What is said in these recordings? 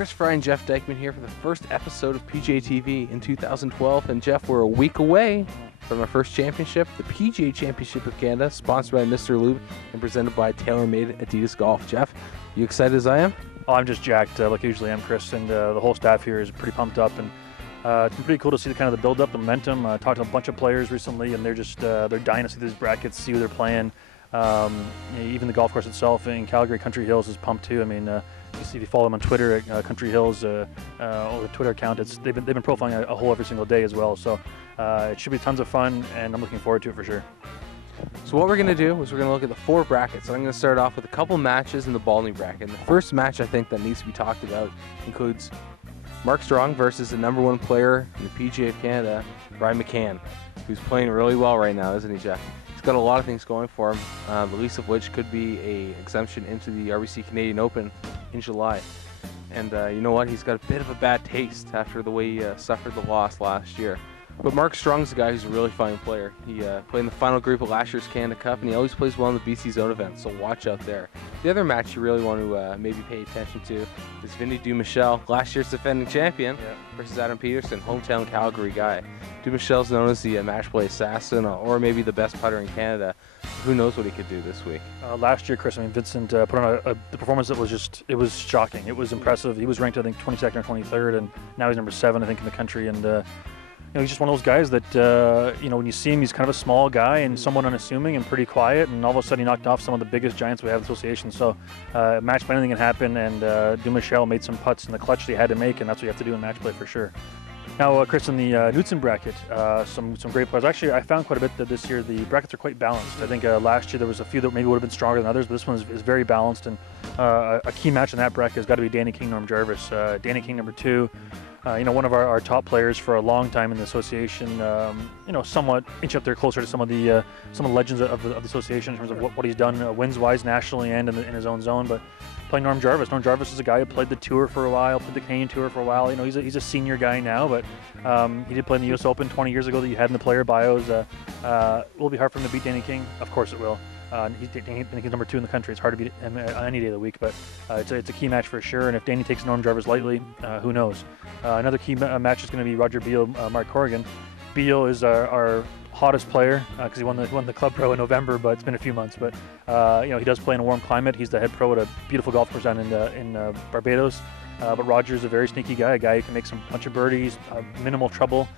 Chris Fry and Jeff Dykeman here for the first episode of PGA TV in 2012. And Jeff, we're a week away from our first championship, the PGA Championship of Canada, sponsored by Mr. Lube and presented by TaylorMade Adidas Golf. Jeff, you excited as I am? Oh, I'm just jacked, like I usually am, Chris, and the whole staff here is pretty pumped up. And it's been pretty cool to see the build-up, the momentum. Talked to a bunch of players recently, and they're just they're dying to see these brackets, see who they're playing. Even the golf course itself in Calgary, Country Hills, is pumped too. I mean, you see if you follow them on Twitter at Country Hills, or the Twitter account, they've been profiling a hole every single day as well. So it should be tons of fun, and I'm looking forward to it for sure. So what we're going to do is we're going to look at the four brackets. So I'm going to start off with a couple matches in the Baldwin bracket. And the first match I think that needs to be talked about includes Mark Strong versus the #1 player in the PGA of Canada, Brian McCann, who's playing really well right now, isn't he, Jeff? He's got a lot of things going for him, the least of which could be a exemption into the RBC Canadian Open in July. And you know what? He's got a bit of a bad taste after the way he suffered the loss last year. But Mark Strong's a guy who's a really fine player. He played in the final group of last year's Canada Cup, and he always plays well in the BC Zone events, so watch out there. The other match you really want to maybe pay attention to is Vinny Dumichel, last year's defending champion, versus Adam Peterson, hometown Calgary guy. Dumichel's known as the match play assassin, or maybe the best putter in Canada. Who knows what he could do this week? Last year, Chris, I mean, Vincent put on the performance that was just, it was shocking. It was impressive. He was ranked, I think, 22nd or 23rd, and now he's number 7, I think, in the country. And you know, he's just one of those guys that, you know, when you see him, he's kind of a small guy and somewhat unassuming and pretty quiet, and all of a sudden he knocked off some of the biggest giants we have in the association. So match play, anything can happen, and Dumichel made some putts in the clutch that he had to make, and that's what you have to do in match play for sure. Now, Chris, in the Knudsen bracket, some great players. Actually, I found quite a bit that this year the brackets are quite balanced. I think last year there was a few that maybe would have been stronger than others, but this one is very balanced, and a key match in that bracket has got to be Danny King, Norm Jarvis. Danny King, number 2. You know, one of our top players for a long time in the association. You know, somewhat inch up there closer to some of the legends of the association in terms of what he's done wins-wise nationally and in his own zone. But playing Norm Jarvis. Norm Jarvis is a guy who played the tour for a while, played the Canadian Tour for a while. You know, he's a senior guy now, but he did play in the U.S. Open 20 years ago that you had in the player bios. It will be hard for him to beat Danny King. Of course it will. Danny King's number 2 in the country. It's hard to beat him any day of the week, but it's a key match for sure. And if Danny takes Norm Jarvis lightly, who knows? Another key match is going to be Roger Beal, Mark Corrigan. Beal is our hottest player because he won the Club Pro in November, but it's been a few months. But you know, he does play in a warm climate. He's the head pro at a beautiful golf course down in Barbados. But Roger's a very sneaky guy, a guy who can make some bunch of birdies, minimal trouble.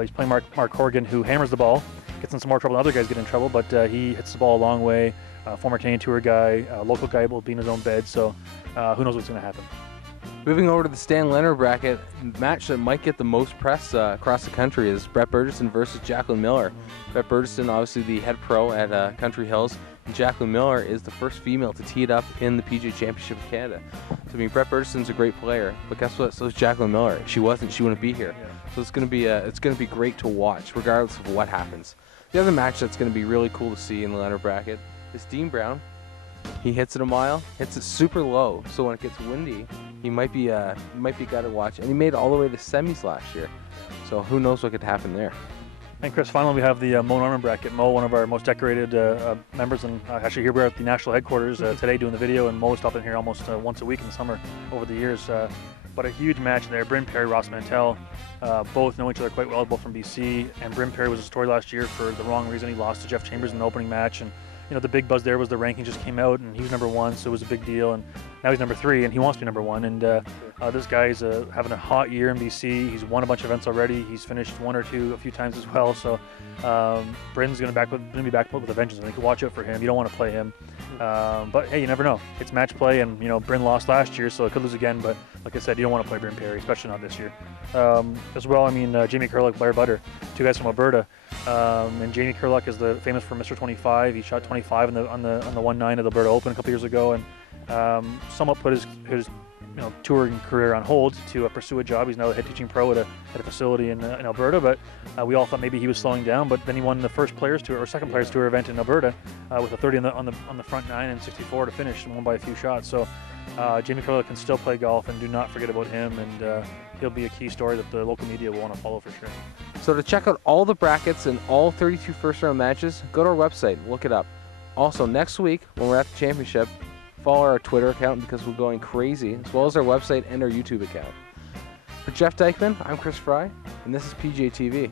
He's playing Mark Corrigan, who hammers the ball, gets in some more trouble than other guys get in trouble, but he hits the ball a long way. Former Canadian Tour guy, local guy will be in his own bed, so who knows what's going to happen. Moving over to the Stan Leonard bracket, match that might get the most press across the country is Brett Burgess versus Jacqueline Miller. Brett Burgess, obviously the head pro at Country Hills, and Jacqueline Miller is the first female to tee it up in the PGA Championship of Canada. So I mean, Brett Burgess's a great player, but guess what? So is Jacqueline Miller. If she wasn't, she wouldn't be here. So it's going to be great to watch, regardless of what happens. The other match that's going to be really cool to see in the Leonard bracket is Dean Brown. He hits it a mile, hits it super low, so when it gets windy, he might be a guy to watch. And he made it all the way to semis last year, so who knows what could happen there. And Chris, finally we have the Mo Norman bracket. Mo, one of our most decorated members, and actually here we're at the national headquarters today doing the video, and Mo stopped in here almost once a week in the summer over the years. But a huge match there. Bryn Perry, Ross Mantell, both know each other quite well, both from BC. And Bryn Perry was a story last year for the wrong reason. He lost to Jeff Chambers in the opening match, and you know, the big buzz there was the ranking just came out, and he was number 1, so it was a big deal. And now he's number 3, and he wants to be number 1. And this guy's having a hot year in BC. He's won a bunch of events already. He's finished 1 or 2 a few times as well. So Bryn's going to be back with a vengeance. I think watch out for him. You don't want to play him. But hey, you never know. It's match play, and you know, Bryn lost last year, so it could lose again. But like I said, you don't want to play Bryn Perry, especially not this year. As well, I mean, Jamie Curluck, Blair Butter, 2 guys from Alberta. And Jamie Curluck is famous for Mr. 25. He shot 25 on the 1-9 at the Alberta Open a couple years ago, and somewhat put his touring career on hold to pursue a job. He's now a head teaching pro at a facility in Alberta. But we all thought maybe he was slowing down. But then he won the first Players Tour or second Players Tour event in Alberta with a 30 on the front 9 and 64 to finish, and won by a few shots. So Jamie Curluck can still play golf, and do not forget about him. And he'll be a key story that the local media will want to follow for sure. So to check out all the brackets and all 32 first-round matches, go to our website, look it up. Also, next week, when we're at the championship, follow our Twitter account because we're going crazy, as well as our website and our YouTube account. For Jeff Dykeman, I'm Chris Fry, and this is PGA TV.